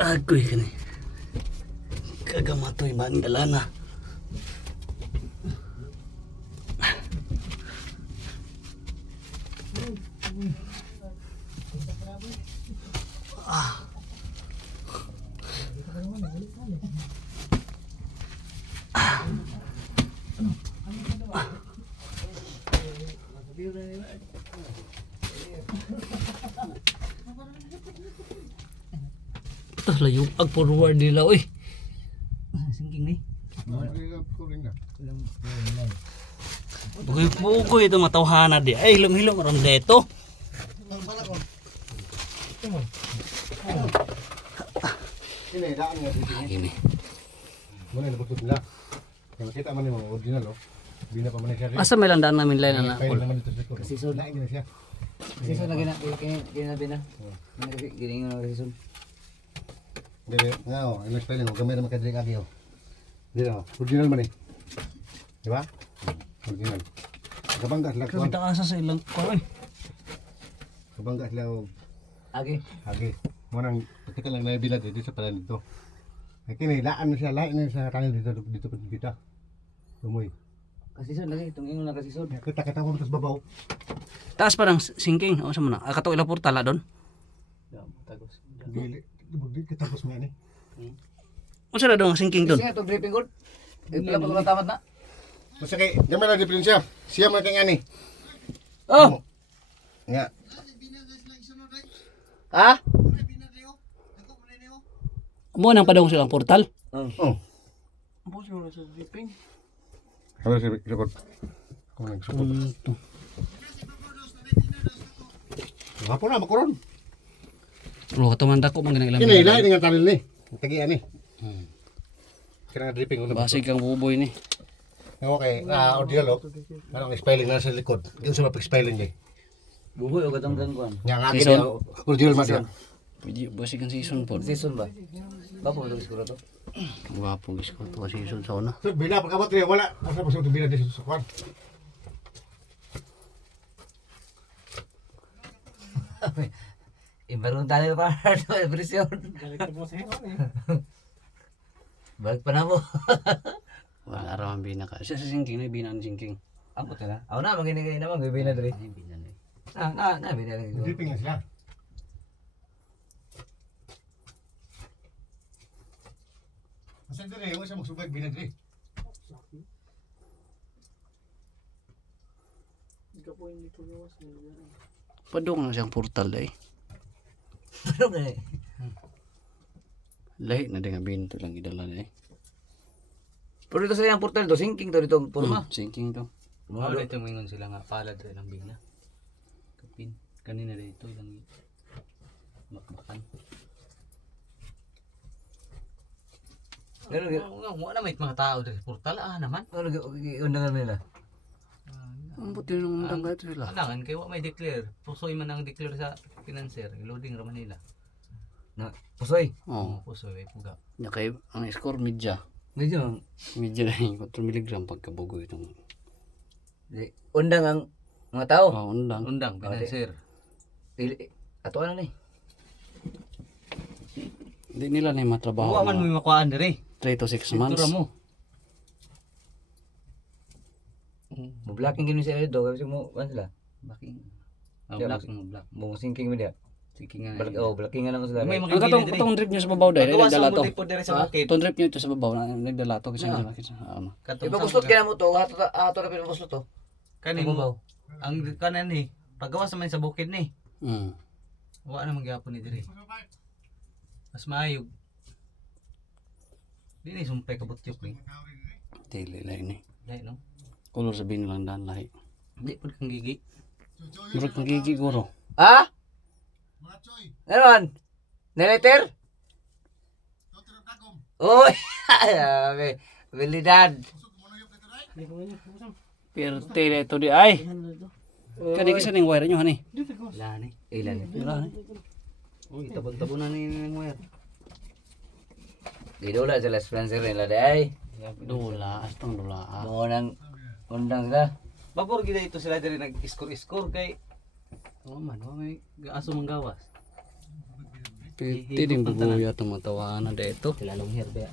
Agoy ka ni. Kagamatoy mandalana. Ito layo ag forward nila oy. Singking ni. Bugoy ito matawhana di. Ay hilom-hilom ram deto. Ini daan nga dito. Ini. Muna nabutot nila. Kaya makita man yung mga original oh. Bina pa man siya. Asa may landaan namin line na Kaya nakul. naman dito sa likod. Kasi so Lain na siya. kasi so lagi na ginabi na. Giningon na kasi so. Dili nga oh, ano spelling oh, gamay naman kadiri kagi oh. Dili oh, original man eh. Di ba? Original. Kabangga sila ko. Kita asa sa ilang ko oy. Kabangga sila oh. Agi. Agi. Munang pagkita lang na bilad dito sa pala dito. Ay kini laan na siya, lain na sa kanil dito pa kita. Tumoy. Kasi so lagi itong ingon na kasi so. Kita mo sa babaw. Taas parang sinking. O sa mo na. Kato ila portala don. Tagos. Dili. Di kita tapos nga ni. Unsa na dong sinking don? Kasi nga itong dripping gold. Pila pa ko tamat na. Basta kay gamay na diferensya. Siya man kay ngani. Oh. Nga. Ha? Mo nang padong silang portal. Oh. Mo siya sa dripping. Ano si Jokot? Kung nagsupot. Hapo na makuron. Lo katumanda ko man ganang ilang. Kini lain nga tanil ni. Tagian ni. Kaya nga dripping ulo. Basig kang buboy ni. Okay, audio lo. Anong spelling na sa likod? Yung sa spelling ni. Buhoy o gatong kuan. Nga nga Season? kini original man siya. Video basig kang season po. Season ba? Bapo ito siguro to. Gwapo gis ko to season sa una. So bila pagkabot niya wala. Asa pa sa bila dito sa kwan. Ibarong tali pa to presyon. Balik pa na mo. Wala ra man bina ka. Sa sinking na bina ang sinking. Ako tala. Ako na magini kay naman gabi na diri. Ay bina ni. Na bina diri. Dripping nga sila. Asa dire, wala siya magsubag binadri. Padong na siyang portal ay. Pero nga Lahi na din nga binto lang idala na eh. pero ito sa yang portal to sinking to dito porma. Sinking to. Mga dito mingon sila nga palad sa ilang bina. Kapin kanina dito ilang makbakan. Pero Wala may mga tao dito sa portal naman. ano undangan nila. Ang buti nung undang ka sila. Alangan kay wa may declare. Pusoy man ang declare sa financer, loading ra man nila. Na pusoy. Oo. Pusoy ay puga. Nya kay ang score media. Medyo Media na yung 4 mg pagkabugo itong. undang ang mga tao. Oh, undang. Undang financer. Ato ano ni? Hindi nila na yung matrabaho. Wa man mo makuhaan diri. 3 to 6 months. Tura mo. Mo blocking gini sa do kasi mo kan sila. Backing. Yeah, Black mo black. Mo sinking mo dia. Sige nga. Blocking na mo sila. May Ang mga katong diri. katong drip niyo sa babaw dahil Gawa sa nagdala mo to. tipo diri sa bukid. Itong drip niyo ito sa babaw na nagdala to kasi sa ano. Iba gusto kaya mo to, ato na pinabuslo to. Kani Babaw. mo. Ang kanan ni paggawa sa man sa bukid ni. Mm. Wa na magyapon ni diri. Mas maayog. Dili sumpay ka butyok ni. Dili lain ni. Dai no. Color sabihin lang daan lahi. Di pud kang gigi. Murag kang gigi guro. Ha? Ano? Neleter? Uy! Habilidad. Pero tele to di ay. Kani kasi ning wire nyo hani. Wala ni. Ilan? Wala ni. Uy, tabon-tabonan ni ning wire. Di dola sila sponsor nila day. Dula, astong dula. Mo nang undang sila. Babor gid ito sila diri nag-score kay. Oh man, wa may aso manggawas. Pwede din bubuya tumatawa na dito. Kilalong herbe.